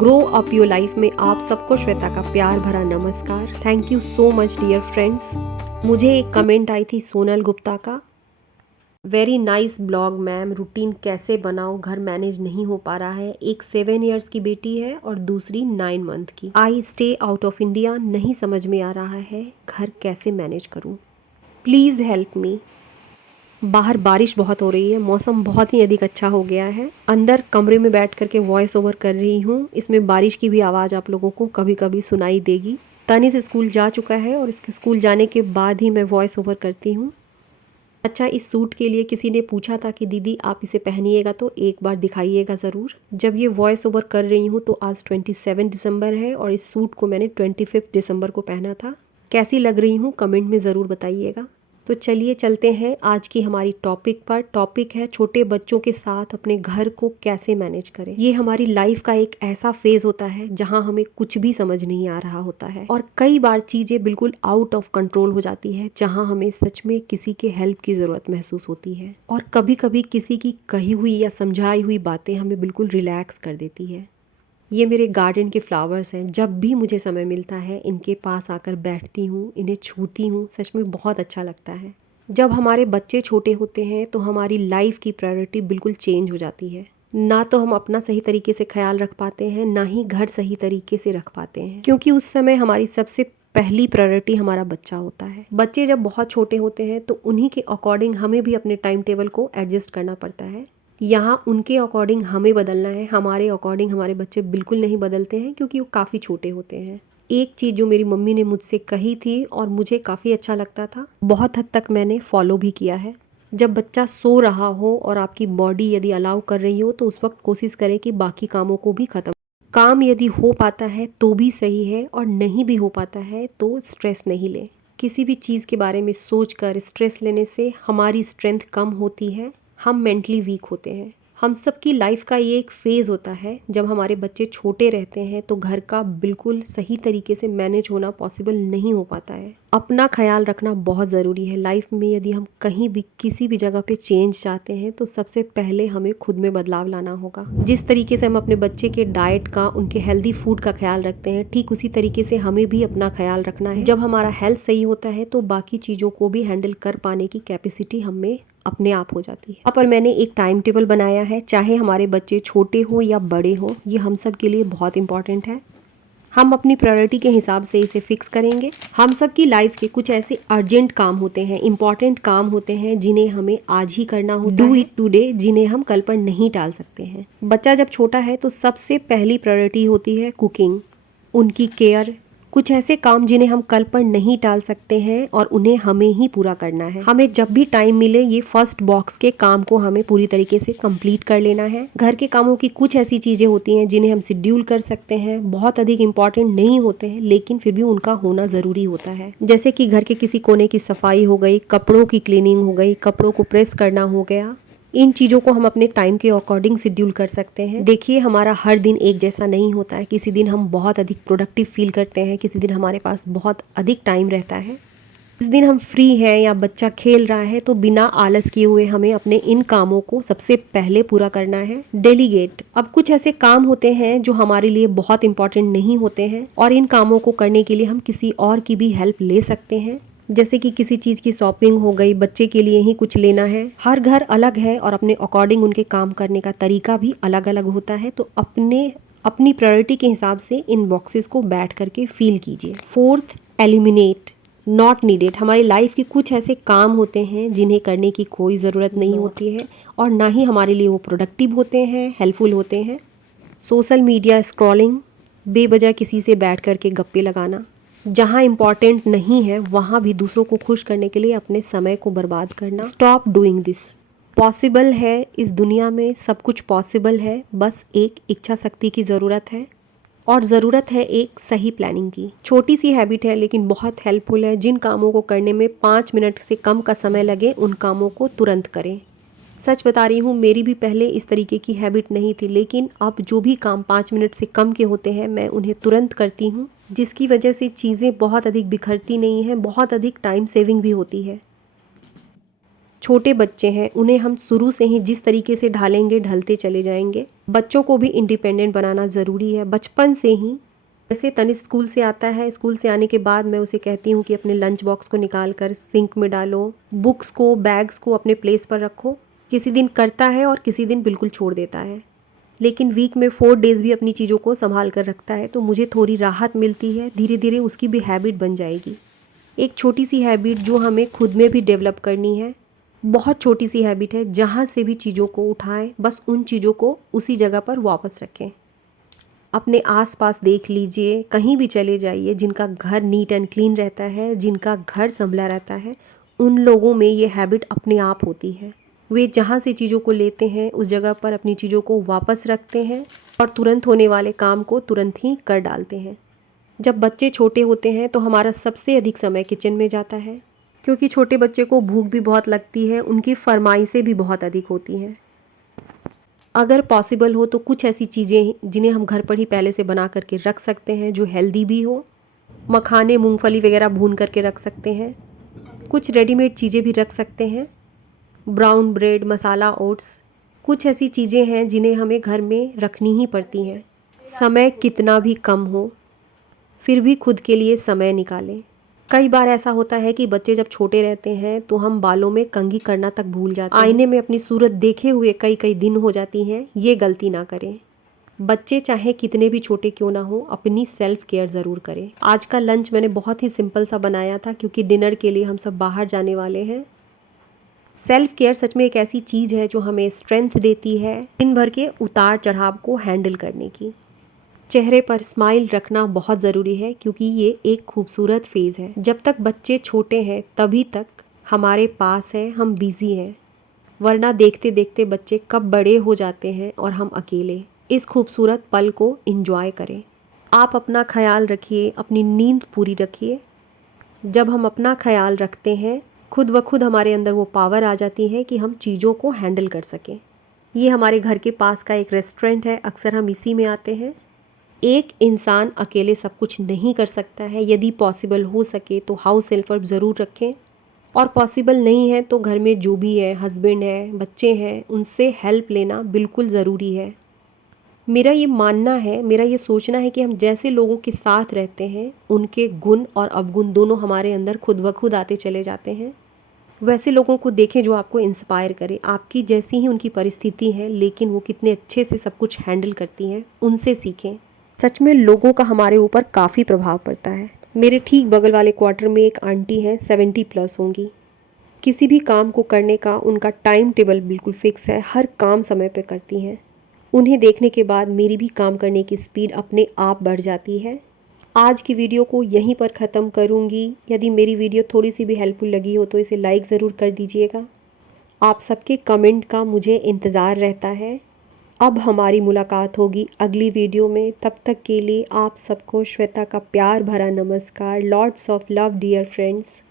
Grow up your life में आप सबको श्वेता का प्यार भरा नमस्कार। Thank you so much dear friends. मुझे एक कमेंट आई थी सोनल गुप्ता का, very nice blog ma'am, routine कैसे बनाओ, घर मैनेज नहीं हो पा रहा है। एक 7 इयर्स की बेटी है और दूसरी 9 मंथ की। I stay out of India, नहीं समझ में आ रहा है घर कैसे मैनेज करूं, प्लीज़ हेल्प मी। बाहर बारिश बहुत हो रही है, मौसम बहुत ही अधिक अच्छा हो गया है। अंदर कमरे में बैठ करके वॉइस ओवर कर रही हूँ, इसमें बारिश की भी आवाज़ आप लोगों को कभी कभी सुनाई देगी। तनिष स्कूल जा चुका है और इसके स्कूल जाने के बाद ही मैं वॉइस ओवर करती हूँ। अच्छा, इस सूट के लिए किसी ने पूछा था कि दीदी आप इसे पहनिएगा तो एक बार दिखाइएगा ज़रूर। जब ये वॉइस ओवर कर रही हूँ तो आज 27 दिसंबर है और इस सूट को मैंने 25 दिसंबर को पहना था। कैसी लग रही हूँ कमेंट में ज़रूर बताइएगा। तो चलिए चलते हैं आज की हमारी टॉपिक पर। टॉपिक है छोटे बच्चों के साथ अपने घर को कैसे मैनेज करें। ये हमारी लाइफ का एक ऐसा फेज होता है जहां हमें कुछ भी समझ नहीं आ रहा होता है और कई बार चीजें बिल्कुल आउट ऑफ कंट्रोल हो जाती है, जहां हमें सच में किसी के हेल्प की जरूरत महसूस होती है और कभी कभी किसी की कही हुई या समझाई हुई बातें हमें बिल्कुल रिलैक्स कर देती है। ये मेरे गार्डन के फ्लावर्स हैं। जब भी मुझे समय मिलता है इनके पास आकर बैठती हूँ, इन्हें छूती हूँ, सच में बहुत अच्छा लगता है। जब हमारे बच्चे छोटे होते हैं तो हमारी लाइफ की प्रायोरिटी बिल्कुल चेंज हो जाती है। ना तो हम अपना सही तरीके से ख्याल रख पाते हैं, ना ही घर सही तरीके से रख पाते हैं, क्योंकि उस समय हमारी सबसे पहली प्रायोरिटी हमारा बच्चा होता है। बच्चे जब बहुत छोटे होते हैं तो उन्हीं के अकॉर्डिंग हमें भी अपने टाइम टेबल को एडजस्ट करना पड़ता है। यहाँ उनके अकॉर्डिंग हमें बदलना है, हमारे अकॉर्डिंग हमारे बच्चे बिल्कुल नहीं बदलते हैं क्योंकि वो काफ़ी छोटे होते हैं। एक चीज़ जो मेरी मम्मी ने मुझसे कही थी और मुझे काफ़ी अच्छा लगता था, बहुत हद तक मैंने फॉलो भी किया है। जब बच्चा सो रहा हो और आपकी बॉडी यदि अलाउ कर रही हो तो उस वक्त कोशिश करें कि बाकी कामों को भी ख़त्म। काम यदि हो पाता है तो भी सही है और नहीं भी हो पाता है तो स्ट्रेस नहीं लें। किसी भी चीज़ के बारे में सोच कर स्ट्रेस लेने से हमारी स्ट्रेंथ कम होती है, हम मेंटली वीक होते हैं। हम सबकी लाइफ का ये एक फेज़ होता है, जब हमारे बच्चे छोटे रहते हैं तो घर का बिल्कुल सही तरीके से मैनेज होना पॉसिबल नहीं हो पाता है। अपना ख्याल रखना बहुत ज़रूरी है लाइफ में। यदि हम कहीं भी किसी भी जगह पे चेंज चाहते हैं तो सबसे पहले हमें खुद में बदलाव लाना होगा। जिस तरीके से हम अपने बच्चे के डाइट का, उनके हेल्दी फूड का ख्याल रखते हैं, ठीक उसी तरीके से हमें भी अपना ख्याल रखना है। जब हमारा हेल्थ सही होता है तो बाकी चीज़ों को भी हैंडल कर पाने की कैपेसिटी हमें अपने आप हो जाती है। यहाँ पर मैंने एक टाइम टेबल बनाया है, चाहे हमारे बच्चे छोटे हो या बड़े हो, ये हम सब के लिए बहुत इंपॉर्टेंट है। हम अपनी प्रायोरिटी के हिसाब से इसे फिक्स करेंगे। हम सब की लाइफ के कुछ ऐसे अर्जेंट काम होते हैं, इंपॉर्टेंट काम होते हैं जिन्हें हमें आज ही करना होता है, डू इट टुडे, जिन्हें हम कल पर नहीं टाल सकते हैं। बच्चा जब छोटा है तो सबसे पहली प्रायोरिटी होती है कुकिंग, उनकी केयर, कुछ ऐसे काम जिन्हें हम कल पर नहीं टाल सकते हैं और उन्हें हमें ही पूरा करना है। हमें जब भी टाइम मिले ये फर्स्ट बॉक्स के काम को हमें पूरी तरीके से कंप्लीट कर लेना है। घर के कामों की कुछ ऐसी चीजें होती हैं जिन्हें हम शेड्यूल कर सकते हैं, बहुत अधिक इंपॉर्टेंट नहीं होते हैं लेकिन फिर भी उनका होना जरूरी होता है। जैसे कि घर के किसी कोने की सफाई हो गई, कपड़ों की क्लीनिंग हो गई, कपड़ों को प्रेस करना हो गया। इन चीज़ों को हम अपने टाइम के अकॉर्डिंग शेड्यूल कर सकते हैं। देखिए, हमारा हर दिन एक जैसा नहीं होता है। किसी दिन हम बहुत अधिक प्रोडक्टिव फील करते हैं, किसी दिन हमारे पास बहुत अधिक टाइम रहता है। इस दिन हम फ्री हैं या बच्चा खेल रहा है तो बिना आलस किए हुए हमें अपने इन कामों को सबसे पहले पूरा करना है। डेलीगेट। अब कुछ ऐसे काम होते हैं जो हमारे लिए बहुत इंपॉर्टेंट नहीं होते हैं और इन कामों को करने के लिए हम किसी और की भी हेल्प ले सकते हैं। जैसे कि किसी चीज़ की शॉपिंग हो गई, बच्चे के लिए ही कुछ लेना है। हर घर अलग है और अपने अकॉर्डिंग उनके काम करने का तरीका भी अलग अलग होता है, तो अपनी प्रायोरिटी के हिसाब से इन बॉक्सेस को बैठ करके फील कीजिए। Fourth, eliminate, not needed. हमारी लाइफ के कुछ ऐसे काम होते हैं जिन्हें करने की कोई ज़रूरत नहीं होती है और ना ही हमारे लिए वो प्रोडक्टिव होते हैं, हेल्पफुल होते हैं। सोशल मीडिया स्क्रॉलिंग, बेवजह किसी से बैठ करके गप्पे लगाना, जहाँ इम्पॉर्टेंट नहीं है वहाँ भी दूसरों को खुश करने के लिए अपने समय को बर्बाद करना। Stop doing this. पॉसिबल है, इस दुनिया में सब कुछ पॉसिबल है, बस एक इच्छा शक्ति की ज़रूरत है और ज़रूरत है एक सही प्लानिंग की। छोटी सी हैबिट है लेकिन बहुत हेल्पफुल है। जिन कामों को करने में 5 मिनट से कम का समय लगे उन कामों को तुरंत करें। सच बता रही हूँ, मेरी भी पहले इस तरीके की हैबिट नहीं थी, लेकिन अब जो भी काम 5 मिनट से कम के होते हैं मैं उन्हें तुरंत करती हूँ, जिसकी वजह से चीज़ें बहुत अधिक बिखरती नहीं हैं, बहुत अधिक टाइम सेविंग भी होती है। छोटे बच्चे हैं, उन्हें हम शुरू से ही जिस तरीके से ढालेंगे ढलते चले जाएंगे। बच्चों को भी इंडिपेंडेंट बनाना ज़रूरी है बचपन से ही। जैसे तनिष्क स्कूल से आता है, स्कूल से आने के बाद मैं उसे कहती हूँ कि अपने लंच बॉक्स को निकाल कर सिंक में डालो, बुक्स को बैग्स को अपने प्लेस पर रखो। किसी दिन करता है और किसी दिन बिल्कुल छोड़ देता है, लेकिन वीक में 4 डेज़ भी अपनी चीज़ों को संभाल कर रखता है, तो मुझे थोड़ी राहत मिलती है। धीरे धीरे उसकी भी हैबिट बन जाएगी। एक छोटी सी हैबिट जो हमें खुद में भी डेवलप करनी है, बहुत छोटी सी हैबिट है। जहाँ से भी चीज़ों को उठाएं, बस उन चीज़ों को उसी जगह पर वापस रखें। अपने आसपास देख लीजिए, कहीं भी चले जाइए, जिनका घर नीट एंड क्लीन रहता है, जिनका घर संभला रहता है, उन लोगों में ये हैबिट अपने आप होती है। वे जहाँ से चीज़ों को लेते हैं उस जगह पर अपनी चीज़ों को वापस रखते हैं और तुरंत होने वाले काम को तुरंत ही कर डालते हैं। जब बच्चे छोटे होते हैं तो हमारा सबसे अधिक समय किचन में जाता है, क्योंकि छोटे बच्चे को भूख भी बहुत लगती है, उनकी फरमाइशें भी बहुत अधिक होती हैं। अगर पॉसिबल हो तो कुछ ऐसी चीज़ें जिन्हें हम घर पर ही पहले से बना करके रख सकते हैं, जो हेल्दी भी हो। मखाने, मूंगफली वगैरह भून करके रख सकते हैं। कुछ रेडीमेड चीज़ें भी रख सकते हैं, ब्राउन ब्रेड, मसाला ओट्स। कुछ ऐसी चीज़ें हैं जिन्हें हमें घर में रखनी ही पड़ती हैं। समय कितना भी कम हो, फिर भी खुद के लिए समय निकालें। कई बार ऐसा होता है कि बच्चे जब छोटे रहते हैं तो हम बालों में कंघी करना तक भूल जाते हैं। आईने में अपनी सूरत देखे हुए कई कई दिन हो जाती हैं। ये गलती ना करें। बच्चे चाहे कितने भी छोटे क्यों ना हो, अपनी सेल्फ केयर ज़रूर करें। आज का लंच मैंने बहुत ही सिंपल सा बनाया था, क्योंकि डिनर के लिए हम सब बाहर जाने वाले हैं। सेल्फ केयर सच में एक ऐसी चीज़ है जो हमें स्ट्रेंथ देती है दिन भर के उतार चढ़ाव को हैंडल करने की। चेहरे पर स्माइल रखना बहुत ज़रूरी है, क्योंकि ये एक खूबसूरत फेज़ है। जब तक बच्चे छोटे हैं तभी तक हमारे पास है, हम बिज़ी हैं, वरना देखते देखते बच्चे कब बड़े हो जाते हैं और हम अकेले। इस खूबसूरत पल को एंजॉय करें। आप अपना ख्याल रखिए, अपनी नींद पूरी रखिए। जब हम अपना ख्याल रखते हैं, खुद ब खुद हमारे अंदर वो पावर आ जाती है कि हम चीज़ों को हैंडल कर सकें। ये हमारे घर के पास का एक रेस्टोरेंट है, अक्सर हम इसी में आते हैं। एक इंसान अकेले सब कुछ नहीं कर सकता है। यदि पॉसिबल हो सके तो हाउस हेल्पर ज़रूर रखें, और पॉसिबल नहीं है तो घर में जो भी है, हस्बैंड है, बच्चे हैं, उनसे हेल्प लेना बिल्कुल ज़रूरी है। मेरा ये मानना है, मेरा ये सोचना है कि हम जैसे लोगों के साथ रहते हैं, उनके गुण और अवगुण दोनों हमारे अंदर खुद ब खुद आते चले जाते हैं। वैसे लोगों को देखें जो आपको इंस्पायर करें। आपकी जैसी ही उनकी परिस्थिति है, लेकिन वो कितने अच्छे से सब कुछ हैंडल करती हैं, उनसे सीखें। सच में लोगों का हमारे ऊपर काफ़ी प्रभाव पड़ता है। मेरे ठीक बगल वाले क्वार्टर में एक आंटी हैं, 70+ होंगी। किसी भी काम को करने का उनका टाइम टेबल बिल्कुल फिक्स है, हर काम समय पे करती हैं। उन्हें देखने के बाद मेरी भी काम करने की स्पीड अपने आप बढ़ जाती है। आज की वीडियो को यहीं पर ख़त्म करूँगी। यदि मेरी वीडियो थोड़ी सी भी हेल्पफुल लगी हो तो इसे लाइक ज़रूर कर दीजिएगा। आप सबके कमेंट का मुझे इंतज़ार रहता है। अब हमारी मुलाकात होगी अगली वीडियो में। तब तक के लिए आप सबको श्वेता का प्यार भरा नमस्कार। Lots of love dear friends.